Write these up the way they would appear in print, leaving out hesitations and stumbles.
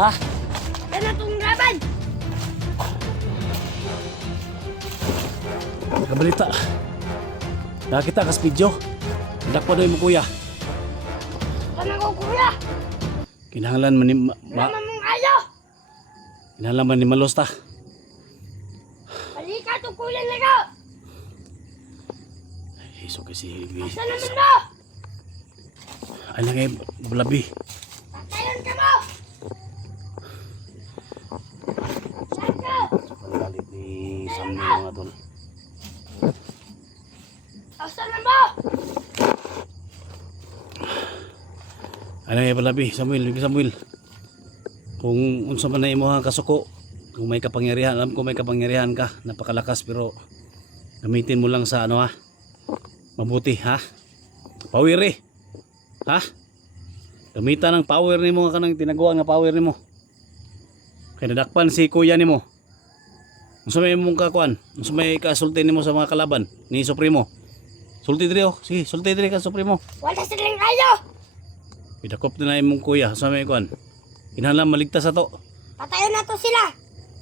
Ha? Yan na itong laban. Nakabalita. Nakakita ka sa video. Dakpa doon mo kuya. Saan ako kuya? Kinahanglan man ni Wala mong ayo. kinahanglan man ni Malosta. Halika itong kuya na ko. Iso kasi Saan naman mo? ay lang ay bulabi. Patayon ka mo. Saan ka? Pagalit ni Samuel mga tol. Saan na mo? Ay lang ay bulabi. Samuel. Kung unsa man na imo ang kasuko, kung may kapangyarihan, alam ko may kapangyarihan ka, napakalakas pero gamitin mo lang sa ano ha. Mabuti ha. Pawiri. Ha? Gamitan ng power nimo nga kanang tinagawa nga power nimo. Kaya nadakpan si kuya nimo. Unsa may imong kakuan? Unsa may kasulti nimo sa mga kalaban ni Supremo? Sulti diri oh. Sige, sulti diri ka Supremo. Wala silang ayo. Idakop na imong kuya sa may kuan. Kinahanglan maligtas ato. Patayon na to sila.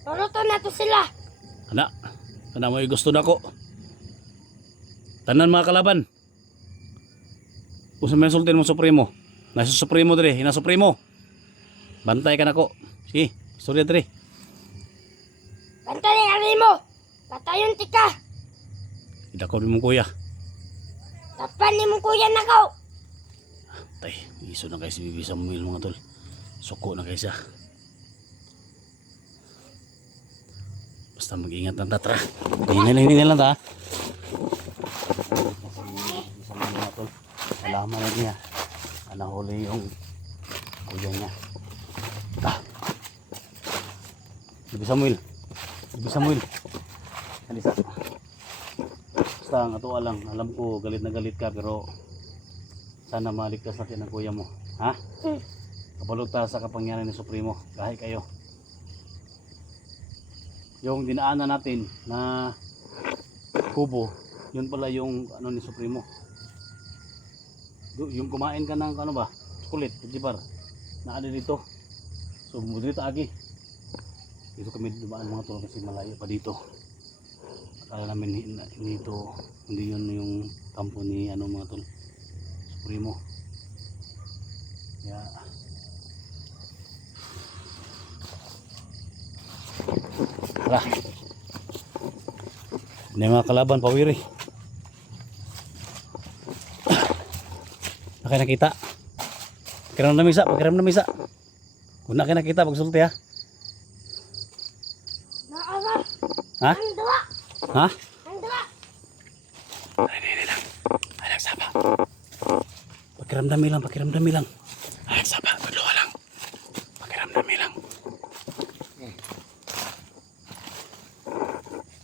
Luluto na to sila. Ana mo gusto nako. Tanan mga kalaban. Unsa may sulti mo Supremo? Nasa Supremo diri, ina Supremo. Bantay ka nako. Sige, istorya diri. Bantay ang ari mo. Patayon tika. Idakop imong kuya. Tapan ni mo kuya na ko. Tay, iso na kay si Bibi Samuel mga tol. Suko na kay siya. Basta mag-ingat ng tatra. Hinay lang ta. Bibi Samuel mga tol. Alaman na niya. Nahuli yung kuya niya. Bibi Samuel. Alisa. Basta ang ato alam ko galit na galit ka pero sana maligtas natin ang kuya mo. Ha? Kabalot ta sa kapangyarihan ni Supremo. Kahit kayo. Yung dinaanan natin na kubo, yun pala yung ano ni Supremo. Yung kumain ka ng ano ba? Kulit, jibar. Na ano dito. So dito agi. Dito kami dumaan mga tol kasi malayo pa dito. Akala namin dito hindi yun yung kampo ni ano mga tol. Supremo. Kaya tara. Hindi mga kalaban pawiri. Nakay nakita. Pakiram na misa. Kung nakay nakita pagsulti ha. Naara. Ha? Ang dua. Ha? Ang dua. Ay lang. Ay nagsaba. Pakiramdami lang. Ay nagsaba. Tudloa lang. Pakiramdami lang.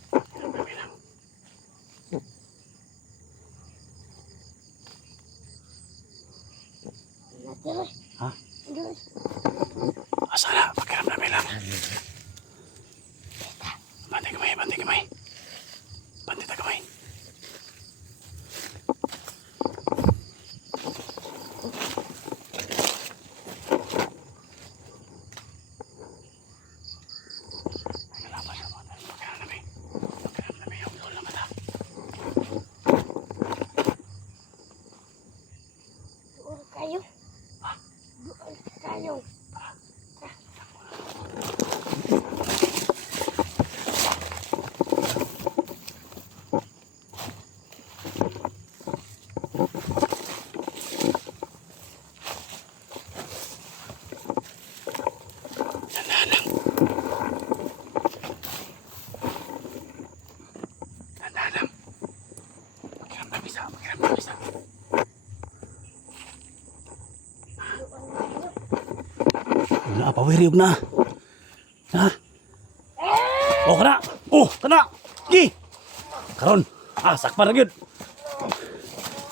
Pakiramdami lang. Natira. Ha? Dua. Asala. Pakiramdami lang. Bantay kamay. Bantay ta kamay. Duol kayo. Duol kayo. Tanda lang. Pakiramdam isa. Una, pawiri na. Ha? Oh, kana. Sige. Karon. Sakpan na gyud.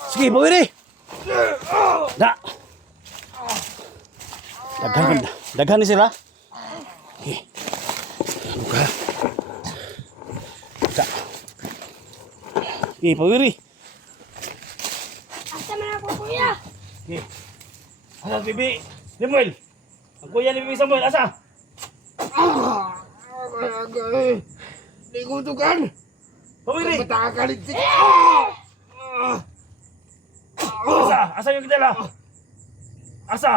Sige, pawiri. Da. Daghan ni sila. Sige. Buka. Da. Sige, pawiri. Asa man ako kuya? Sige. Ano, Bibi? Samuel. Ang kuya ni Bibi Samuel, asa? Agay. Di kutukan. Pawili! Matakalit. Asa? Asa yung kitala? Asa?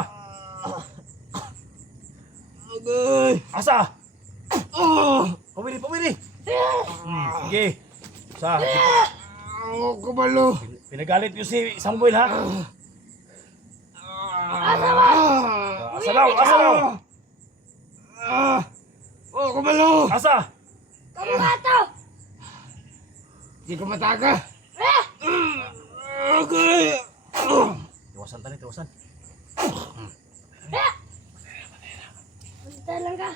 Agay. Asa? Pawili, pawili! Sige. Sa, Ako kabalo. pinagalit niyo si Samuel ha? Asa daw, asa daw? Ako kabalo. Asa? Kamukato! Di ko mataka. Agay. Tiwasan tali, tiwasan. Punta lang ka.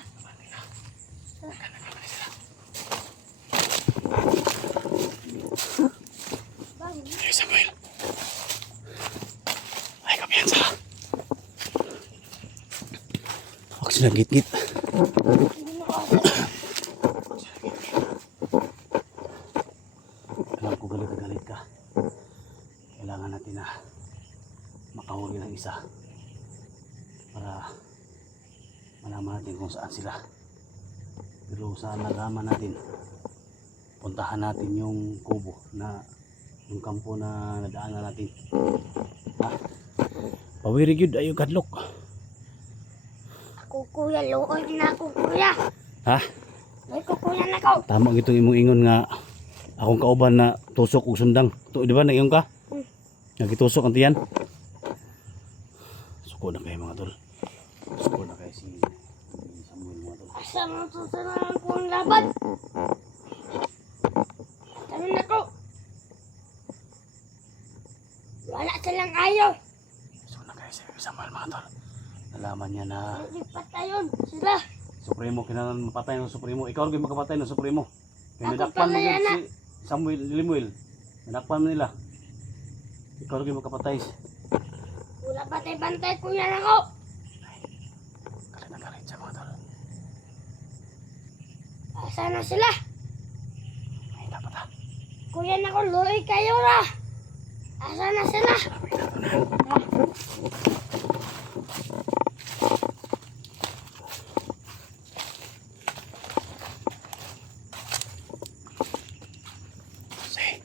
Ay, Samuel. Ay, kapiyansa. Huwag sila git-git. Alam ko galit na galit ka. Kailangan natin na makahuli ng isa para malaman natin kung saan sila. Pero sa nalaman natin, puntahan natin yung kubo na yung kampo na nadaanan natin. Ha? Pawiri gyud ayo kadlok. Ako kuya, luoy na ako kuya. Ha? Ay ko kuya na ko. Tama gitong imong ingon nga akong kauban na tusok ug sundang. To di ba nag ka? Nagitusok ang tiyan. Suko na kayo mga tol. Suko na kayo si Samuel mga tol. Asa mo susunod kong laban? Tanong na ko. Wala silang ayaw. Suko na kayo si Samuel mga tol. Nalaman niya na Hindi patayon sila. Supremo kailangan mapatay ng Supremo. Ikaw rin makapatay ng Supremo. Kaya Ako nadakpan mo pala yan, si Samuel Limuel. Nadakpan mo nila. Ikaw rin makapatay. Wala bantay-bantay kuya na ko. Galit na galit siya mga tol. Asa na sila? Ay dapat ha. Kuya na ko, luoy kayo ra. Asa na sila? Say.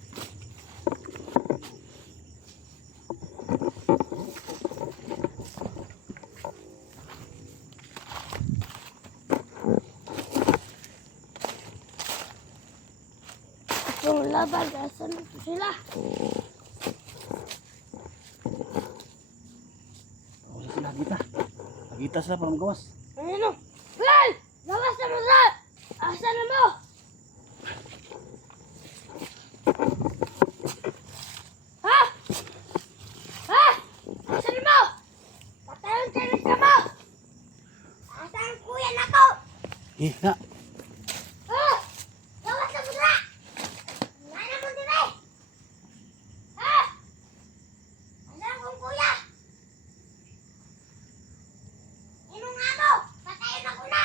Yung laban, asa na sila? Wala sila kita. Nagita sila para magawas. Ano? Well! Lawas na mo sa! Asa na mo? Ha? Ha? Asa na mo? Patayon ka mo! Asa ang kuya na ko? Eh na. Ha? Lawas na mo sa! Wala na mo dire! Ha? Asa ang kuya? Ino nga mo? Patayon ako na!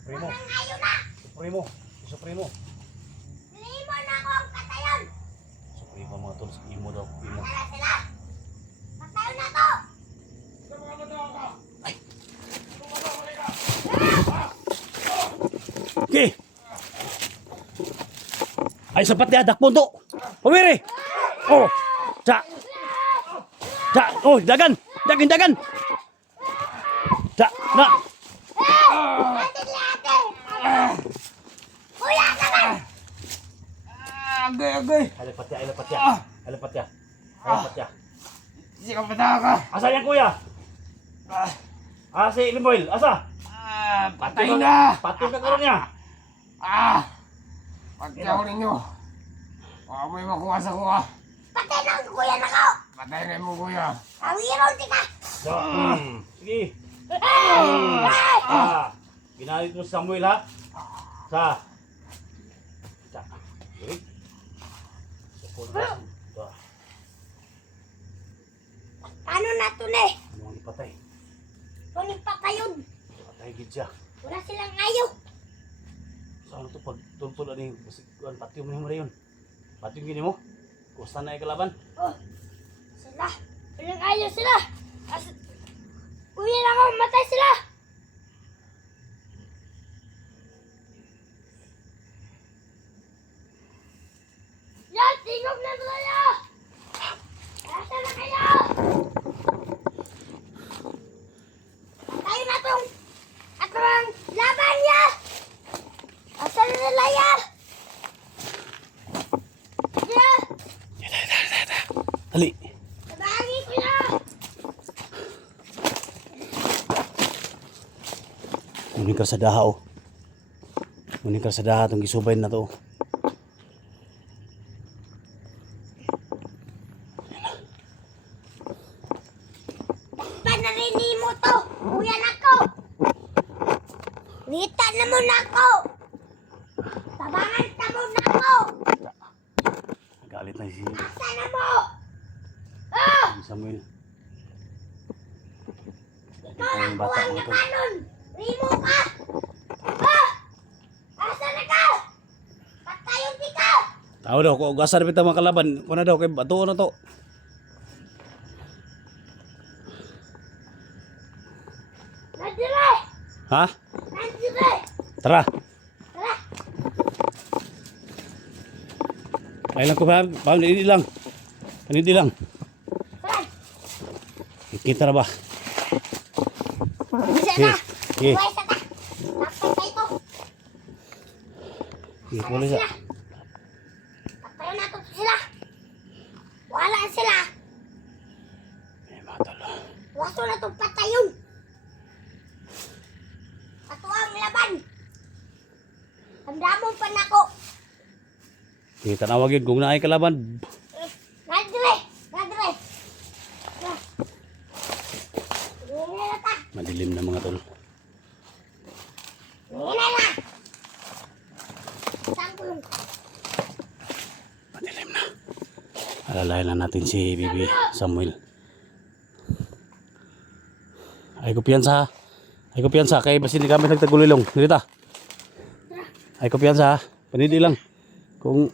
Supremo. Walang ayaw na! Supremo. Supremo. Piliin mo na ako ang patayon! Supremo mga tol. Imo daw. Imo. Wala sila! Patayon na to! Okay. Ay sapat niya. Dakpon to. Pumiri. Oh. Sa. Sa. Oh. Dagan. Dagan. Dagan. Sa. Na. Ate di ate! Kuya naman! Agay, agay. Alapat ya. Alapat ya. Alapat ya. Alapat ya. Di ko mataka. Asa yan kuya? Si Limboil. Asa? Patay na. Patong ka karon niya. Pagkaw ninyo. Huwag mo yung makuha sa kuha. Patay na ang kuya na ko! Patay na mo kuya. Ah. Ang hirol di ka! So, sige. Ginalit mo si Samuel ha? Sa. Okay. Paano na to ne? Ano ang ipatay? Kung patayon, Patay gid siya. wala silang ayaw. So ano to pag tuntol ani patio mo yung rayon. Patio gini mo. Kusta na ikalaban? Oh, sila. Walang ayaw sila. Kuya na ko, matay sila. Tingog na tayo! Asa na kayo? Tayo na tong atong laban niya! Asa na nila ya? Ya! Dali. Sabagi ko na! Muning ka sa daha oh. Muning ka sa daha itong gisubay na to. Panarini mo to! Kuya na ko! Nita na mo na ko! Tabangan ka mo na ko! Galit na si Asa na mo? Ah! Samuel. Ikaw lang Ang bata kuwang ko na ito. kanon! Rimo ka! Ah! Asa na ka? Patayon di ka! Tao daw, kung asar kita mga kalaban, kung na daw, kay bato na to. Nadire! Ha? Nadire! Tara. Tara! Ay lang ko ba? Panindi lang. Panindi lang. Tara! Kita na ba? Bisa Okay. na! Okay. Buhay sa ta! Tapos tayo to! Okay, pula siya. Patayon na to sila! Wala sila! Eh, matalo. Waso na itong patayon! Ato ang laban! Tandamon pa na ko! Okay, tanawag yun kung naay kalaban. Nadire! Nadire! Hindi na ta! Madilim na mga tol. Hindi na! Saan ko yung Madilim na. Alalayan na natin si Bibi Samuel. Ay kumpiyansa ha. Ay kumpiyansa. Kaya basi hindi kami nagtagulilong. Nilita. Ay kumpiyansa ha. Panindi lang. Kung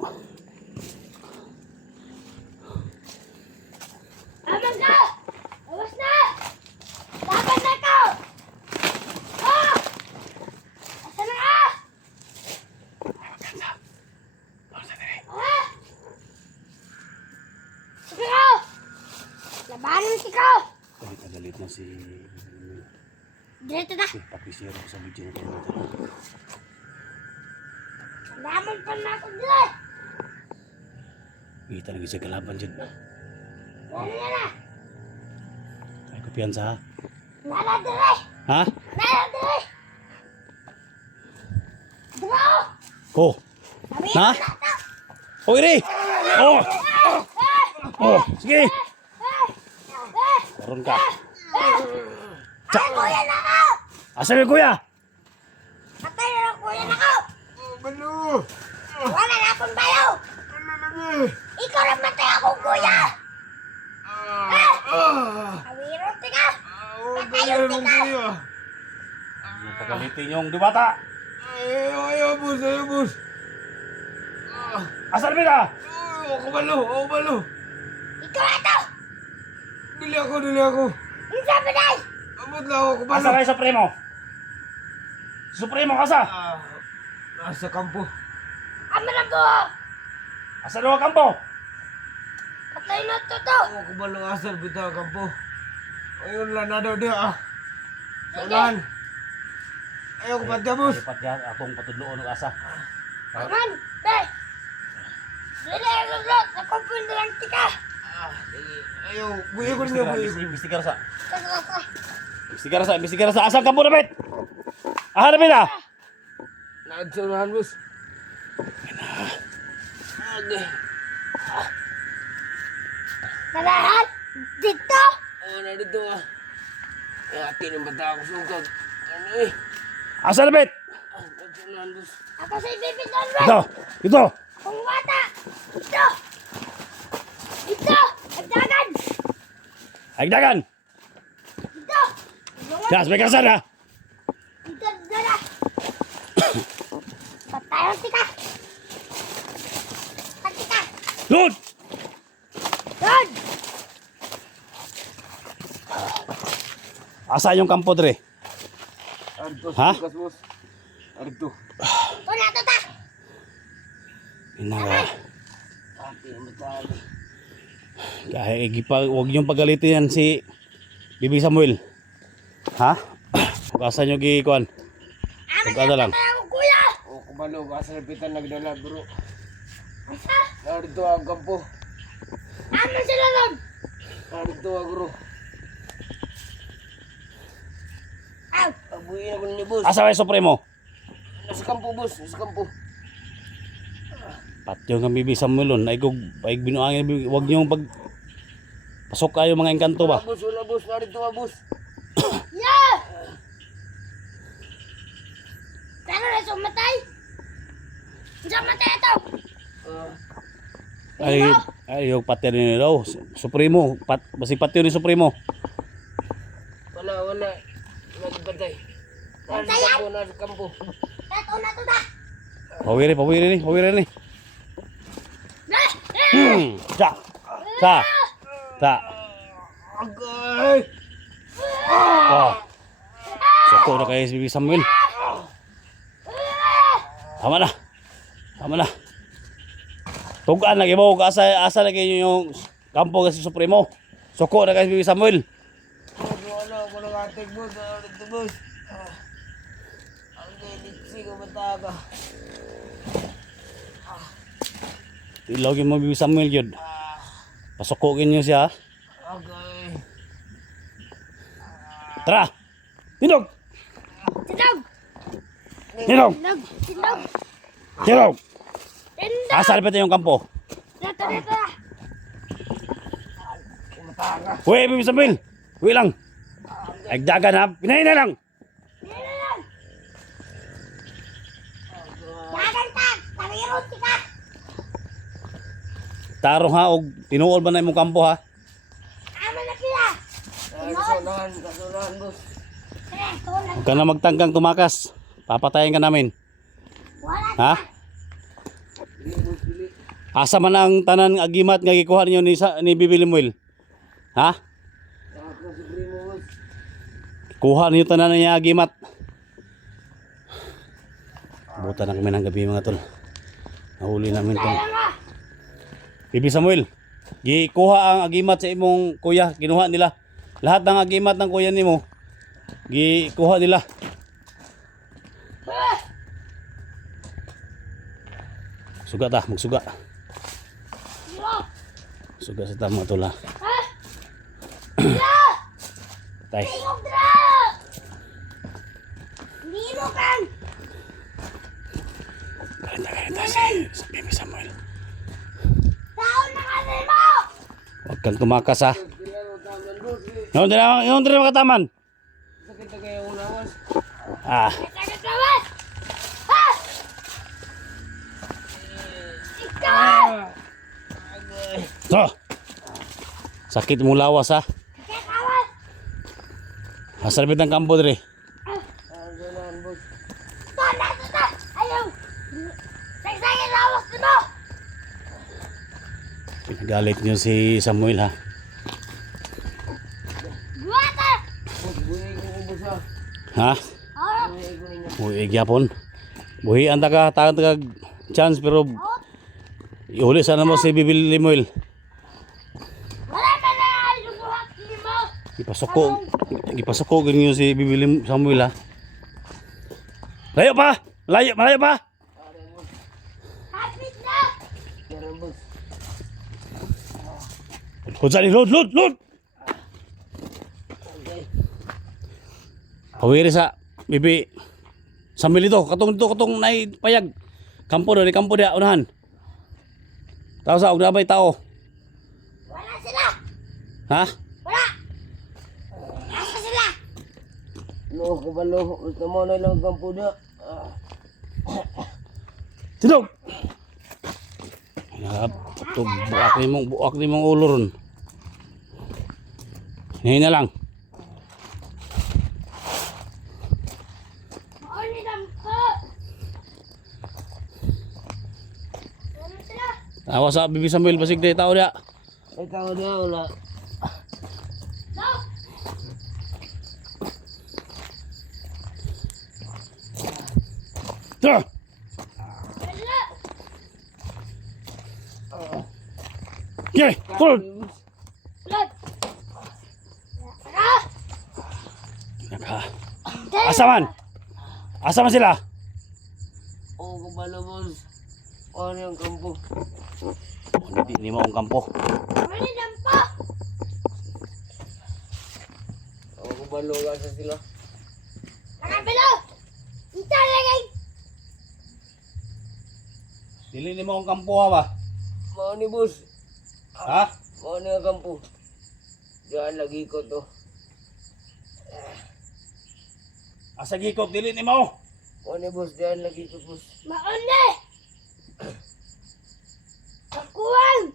Aman ka! Awas na! Laban na ka! Ah! Asa na ka? Ah! Sige ka! Labanan si ka! galit na si Dito na! Papisero sa video na ito. Laban pa na ako dito! Kita lagi sa kalaban dyan. Yan na! Ay kumpiyansa ha. Nara dire! Ha? Nara dire! Dito! Ko. Sabi Na? ko na to! Oh, iri! Oh! Oh, sige! Karon ka. Ay, kuya na ka! Asa yung kuya? Patay na lang kuya na ka! Oh, balo! Wala na akong bayaw! Ano lagi? Ikaw lang matay akong kuya! Awiro, tika! Oh, balo mo kuya. Pagalitin yung diwata. Ayaw, boss, ayaw, boss. Asa na ka? Ako balo. Ikaw na to! Dili ako. Yung sabi na! Abot lang ako, Asa kayo Supremo? Supremo asa? Nasa kampo. Ama na ko! Asa luwa kampo? Patay na to to! Ako balo asal bitaw kampo. Ayun lang na daw dia. Sige! Salan. Ayaw ko patya, boss. Lipat yan atong patudloon ng asa. Aman! Be! Dili ang lulot! Nakumpun na lang tika! Ayaw, buhay ko niya, buhay ko. Imbestigar sa. Tara! Imbestigar sa. Asang kampo na bet? Aha na bet ah? Nagsurahan, boss. Narahan! Dito! Oo, na dito ah. Ay, atin yung bata ako sugag. Ano eh? Asa na bet? Nagsurahan, boss. Ako sa ibibigyan mo! Dito! Dito! Kung bata! Dito! Dito! Agdagan! Agdagan! Dito! Gas, may kasar ha? Dito! Dala! Patayon tika! Pagtika! Doon! Doon! Asa yung kampo dre? Arito, Ha? sugas, boss. Arito. Una to ta! Inaga. Ati ng bata ko. Kahit huwag niyong pagalitin yan si Bibi Samuel. Ha? Kasan nyo gikuan? Huwag ka na lang. Patayan ko, kuya! O kumalo, basa lapitan nagdala bro. Asa? Narito ang kampo. Ano sila nun? Narito ang bro. Aw! Abuhin ako ni boss. Asa may Supremo? Nasa kampo boss, nasa kampo. Patyo nga Bibi Samuel nun. Ay binuangin. Huwag niyong pasok kayo mga engkanto ba? Wala boss, narito ang boss. Yeah! Pero na sumatay? Sumatay ito! Yung patyo nyo daw. Supremo. Basi patyo ni Supremo. Wala. Nagbatay. Nasa kampo. Ito na ito na! Pawiri ni. Sa. Agay! Oh. Suko na kayo si Bibi Samuel. Tama na. Tugaan lagi mo. Asa lagi yung kampo kasi Supremo. Suko na kayo si Bibi Samuel. Wala ako nakatig boss. Narito boss. Ang delitsi ko bata ka. Ilogin mo Bibi Samuel yun. Pasukokin nyo siya. Agay! Tara! Tindog! Tindog! Tindog! Tindog! Asa lapit yung kampo. Dito na! Uy, Bibi Samuel! Uy lang! Agdagan ha! Pinahin na lang! Dagan ka! Tamirot ka! Tarong ha, og tinuol ba na imong kampo ha? Ama na kila! Kasunahan boss. Huwag ka na magtanggang tumakas. Papatayin ka namin. Wala Ha? Asa man ang tanan agimat nga gikuha ninyo ni Bibi Limuel? Ha? Ako Supremo boss. Kuha ninyo tanan niya agimat. Buta na kami ng gabi mga tol. Nahuli namin tong Bibi Samuel. Gikuha ang agimat sa imong kuya, kinuha nila. Lahat ng agimat ng kuya nimo gikuha nila. Suga ta, magsuga. Suga sa tama tol ha. Tay. Kaya si Bibi Samuel. Huwag kang tumakas ha. Yung din makataman. Sakit na kayo unawas. Ah, so. Sakit mong lawas ha. Hasarapit ng kampo dre. Kasunahan boss. Pinagalit niyo si Samuel ha. Boss, buhay ko boss ha. Ha? Buhay ko ninyo. Uy, gyapon. Buhi anta ka tagad chance pero ihuli sana mo si Bibi Limuel. Ipasuko ganyo si Bibi Samuel ha. Layo pa! Malayo pa! Meron boss. Load! Pawiri sa Bibi Samuel ito. Katong nai payag. Kampo dia unahan. Tao sa og nabay tao. Wala sila! Ha? Wala! Nasa sila! No, kabalo. Gusto mo na lang kampo na. Tidog. Buak ni mong ulo ron. Hinahin na lang. Mauli lang po! Wala sila! Awa sa Bibi Samuel basig day tao dia. Ay, tao niya, wala. No! Tara. Wala! Okay, tol. Lord. Ah! Naka. Asa man? Asa man sila? Oo, kabalo, boss. Ano yung kampo? Hindi mo ang kampo. Mali lang po. Oo, kabalo ka sa sila. Nakabilo. Ito lagay. Dili ni mo ang kampo ha ba? Mao ni, boss. Ha? Mao ni ang kampo. Diyan lagi ko to. Asa gikop dili ni mo? Mao ni, boss. Diyan lagi ko, boss. Maunde. Kakuwang.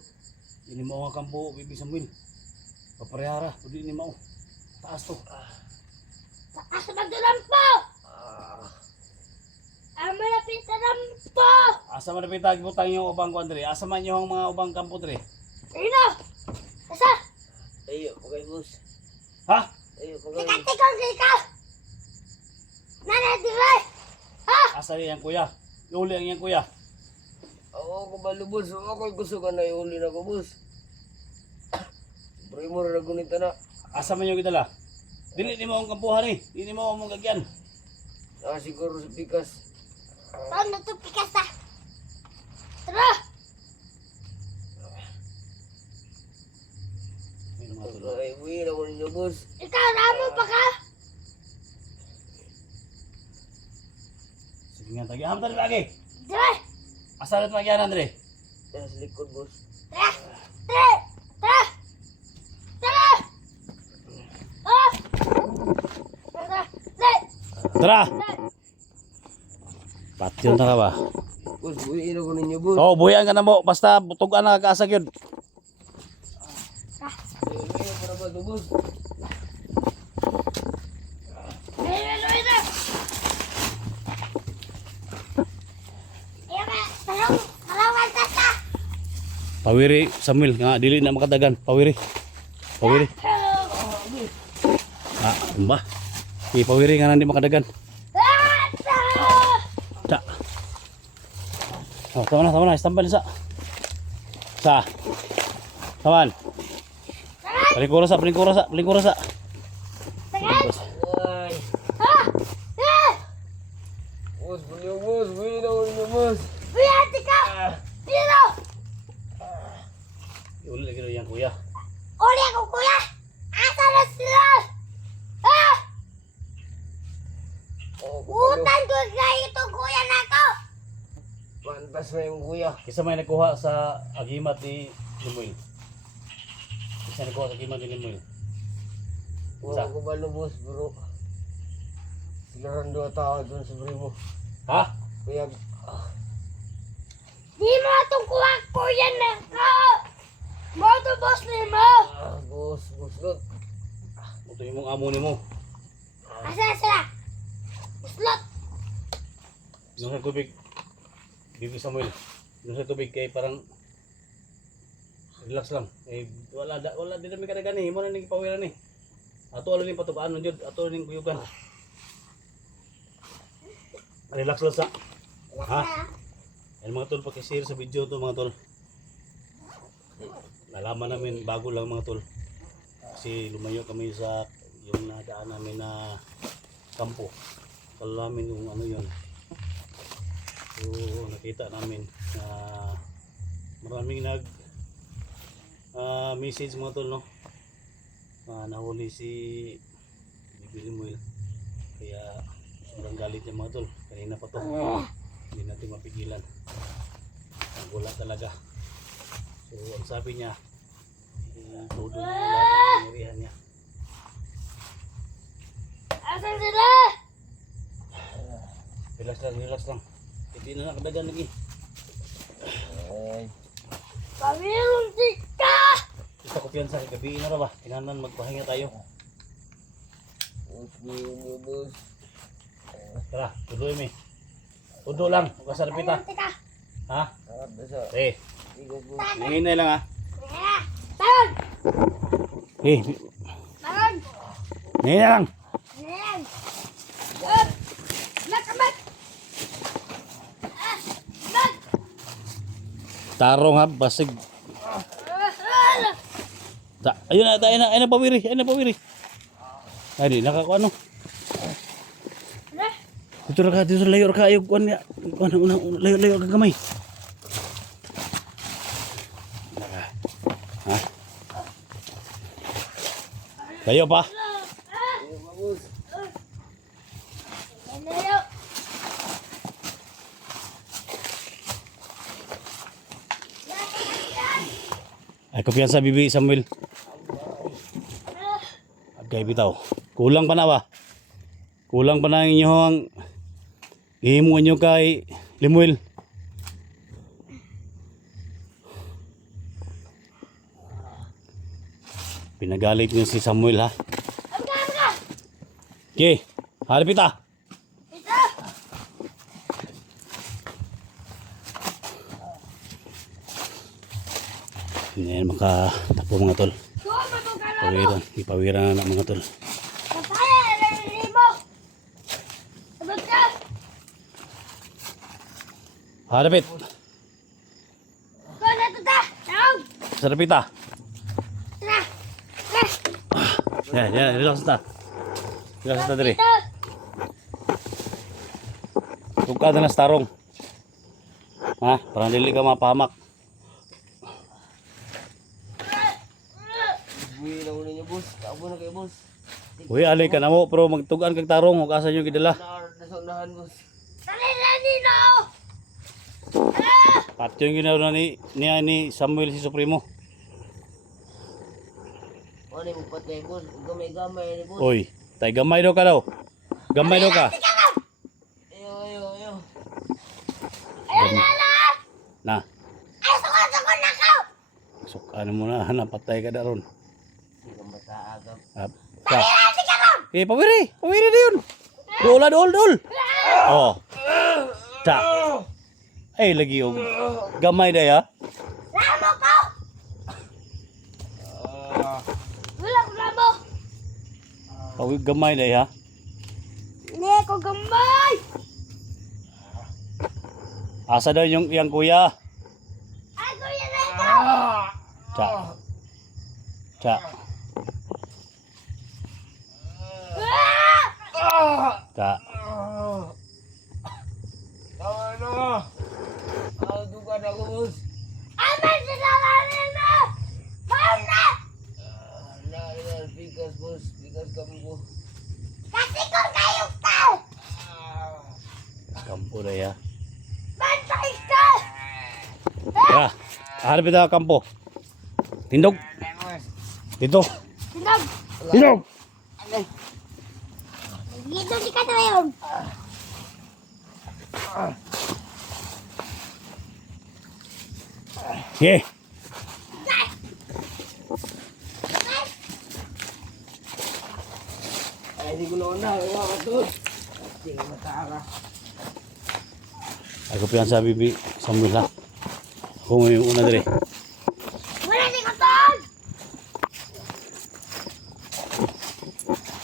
Dili mo ang kampo, Bibi Samuel. Paparehara, dili ni mo. Taas to. Taas na magdalam po. Ang malapit na lang po. Asa man napita gibutang yung ubang kuan diri? Asa man yung mga ubang kampo diri? Ayun o. Asa? Ayo, pagay, boss. Ha? Ayo, pagay. Tikatikong ka. Nanadire. Ha? Asa rin yung kuya? Iuli ang yung kuya. Oo, kabalo, boss. Ako gusto ka na iuli na ko, boss. Primo na gunita na. Asa man yung gidala? Dili ni mo ang kampuhan eh. Dili mo ang gagyan. Siguro sa pikas. Paano ito pikas na? Tara. Ayun, mga tol. Ay, uwi na ko ninyo, boss. Ikaw ramo pa ka? Sige nga, tagyan mo lagi. Tara. Asa rin magyan, Andre? Yan sa likod, boss. Tara. Tara. Tara. Tara. Oh. Tara. Tara. Tara! Patyon na ka ba? Boss, uwi na ko ninyo, boss. Oo, buhian ka na mo. Basta butugan na kakaasag yun. Uwi na para ba ito, boss? Ayun. Ayun ka. Talawang tata. Pawiri, Samuel. Nga, dili na makadagan. Pawiri. Pawiri. Ah, ba? Pawiri nga na di makadagan. Ta. Oh, tama na. Istambal sa. Taman. Palingkura sa. Ay. Boss, boss. Uwi na ko ninyo, boss. Buyati ka. Dito. Uli lagi yung kuya. Uli ako kuya. Asa na sila? Ah! Oo, kabalo. Utang ko kayo itong kuya na ako. Pantas na yung kuya. Isa may nakuha sa agimat ni Limuel. Isa nakuha sa agimat ni Limuel. Oo, kabalo, boss, bro. Sila rin doon tao doon sa primo. Ha? Kuya, Di mo itong kuya na ako. Mo ito boss ni mo. boss, lot. Ito yung mong amo ni mo. Asa na sila? Slot. Yung sa tubig. Bibi Samuel. Yung sa tubig kay parang relax lang. Eh, wala din namin kadagan eh. Mo na nang ipawiran eh. Ato alin yung patubaan nun dyan. Ato alin yung kuyugan. Relax lang sa. Ha? Yan mga tol, pakishare sa video to mga tol. Nalaman namin bago lang mga tol. Kasi lumayo kami sa yung nadaan namin na kampo. Kala namin yung ano yun. So nakita namin na maraming nag message mga tol, no. Nahuli si Bibi Limuel. Kaya sobrang galit niya mga tol. Kanina pa to. Hindi natin mapigilan. Wala talaga. So ang sabi niya, todo niya lahat ng pangyarihan niya. Asa sila? Relax lang. Hindi na nakadagan lagi. Ay, Pamilong tika. Kita ko piyansa kay gabi na ra ba? Kailangan magpahinga tayo. boss, niyo, boss. Tara, tuloy mi. Tudo lang, huwag ka sa repita. Pamilong tika. Ha? Takot na sa. Eh, Ikaw, boss. hinginay lang ha. Taron. Eh, Taron. hinginay lang. Ayan. Nakamat. Mag. Tarong ha, basig. Ayun na, ayun na pawiri, ayun na pawiri. Ay, di nakakuha ano. Ano? Dito layo ka, ayaw kuha niya. Layo ka gamay. Ha? Layo pa. Ano? Ay, kumpiyansa bibi Samuel. Agay bitaw. Kulang pa na ba? Kulang pa na ang inyong ihimuan nyo kay Limuel. Pinagalit nyo si Samuel ha. Okay, harap ita. Ito! Hindi yan makatakbo mga tol. Suwa mo itong kalaro! Ipawiran na mga tol. Kapaya! Nalilili mo! Sabag ka! Harapit. Kung nato ta! Tawag! Sarap ita. Tara! Tara! Yan, relax ta. Relax ta diri. Ito! Tugka na sa tarong. Ha? Parang dili ka mapahamak. Buwi na una niyo, boss. Kaabo na kayo, boss. Uy, alay ka na mo. Pero magtugan kag tarong. Huwag asa nyo gidala. Nasa unahan, boss. Nalilili na! Patyo yung ginawa ni Samuel si Supremo. Ano yung patay, boss? Gamay-gamay ni boss. Uy, tay gamay daw ka daw. Gamay daw ka. Ayo. Ayun na lang! Na, Ay, suko na ka! ano mo na, napatay ka na ron. Hindi ka mataagap. Ka. Pawiri na yun. Dool. Oh. Ta. Ay, lagi yung gamay na ya. Lamo ko! Wala ko lamo! Pawig gamay na ya. Hindi ko gamay! Asa daw yung iyang kuya. Ay, kuya na ikaw! Ta. Ta. Ta. Tama na! Dugan ako, boss. Ay, may sinalarin na! Mauna! Bigas, boss. Bigas kami po. Kasi ko kayo tao! Kampo na ya. Bantay ka! Ya. Harap ito kampo. Tindog. Dito. Sinog! Tindog. Dito si ka na yun! Okay. Ay, hindi ko na Ayaw ka to. Hindi ka mataka. Ako piyan sa bibi Samuel ha. Ako yung una dire. Wala ni ko doon!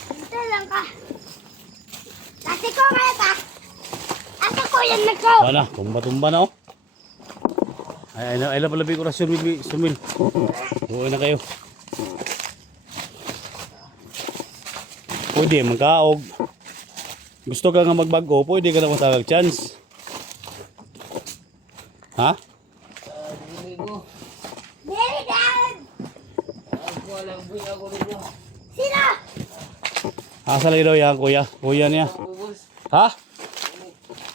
Dito lang ka. Kasi ko kaya ka. Asa ko yan na ko. Wala, tumba na oh. Ay na pala bibi orasyon bibi Samuel. Buo na kayo. Pwede magkaog. Gusto ka nga magbago, pwede ka na matagag chance. Ha? Hindi ko. Very good! Ako alam ko ako ninyo. Sino? Asa lang daw yan kuya. Kuya niya. Ako, boss. Ha?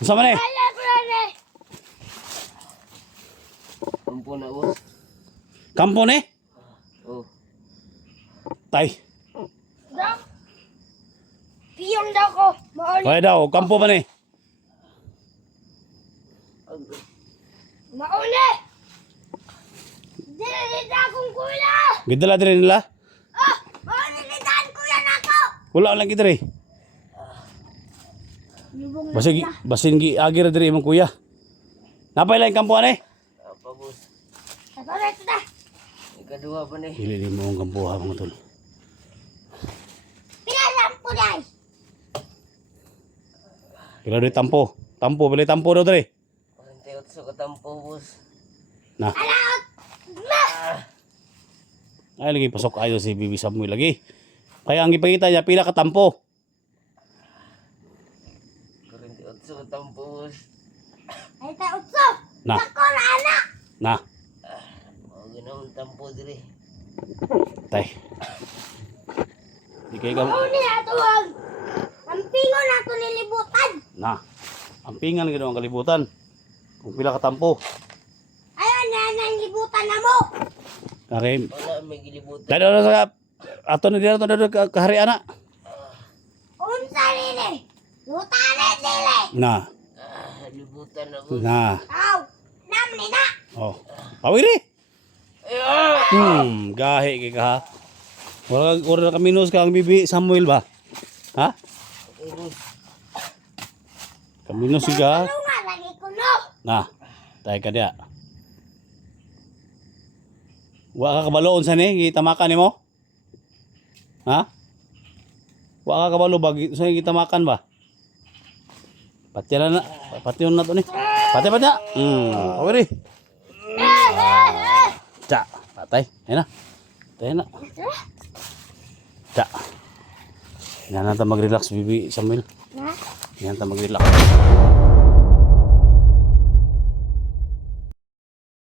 Saan man eh? Kaya ko lang eh. Ampo na, boss. Kampo ni? Oh. Tay. Dok. Piyong daw ko. Mauli. Kaya daw, kampo pa ni. Mauli. Dinalita akong kuya. Gidala dire nila. Ah! Maulilitaan kuya na ako. Wala lang kita rin. Lubong na Basig, basin gi agir dire imong kuya. Napay lang kampo ani? Apa, boss? Ito na ito na. Ikaduha pa ni. Dili mo ang kampo ha mga tol. Pinalam ko na. Pila do tampo. Tampo, bali tampo daw dire. 48 sa katampo, boss. Na. Alaot. Na. Ay lagi pasok ayo si Bibi Samuel lagi. Kaya ang ipakita niya pila ka tampo. 48 ka tampo, boss. Ay, tayo utso. Na. Ako na anak. Na, Mga ginawang tampo diri. tay. Di kay ka Uni na tuwag. Ang pingon na ito nilibutan. na. Ang pingan gid ang kalibutan. Kung pila ka tampo. Ayun na ang libutan na mo. Karim. Wala may gilibutan. Dado sa ato na dito kaharian na. Unsa nini? Lutanet nili. Na. Libutan na, boss. Na. Aw. Namni na. Oh. Pawiri. Ay, Gahi kay ka ha. Wala ka minus ka ang Bibi Samuel ba? Ha? okay, boss. Kaminus ka. Ano nga lagi ko no? Na. Tay ka dia. Wa ka kabaloon sa ni gitamakan nimo? Ha? Wa ka kabalo ba sa gitamakan ba? Patyan na. Patyon na to ni. Patay. Pawiri. Cha. Patay. Ayun na. Patay na. Cha. Yan na ta mag-relax Bibi Samuel. Na? Yan ta mag-relax.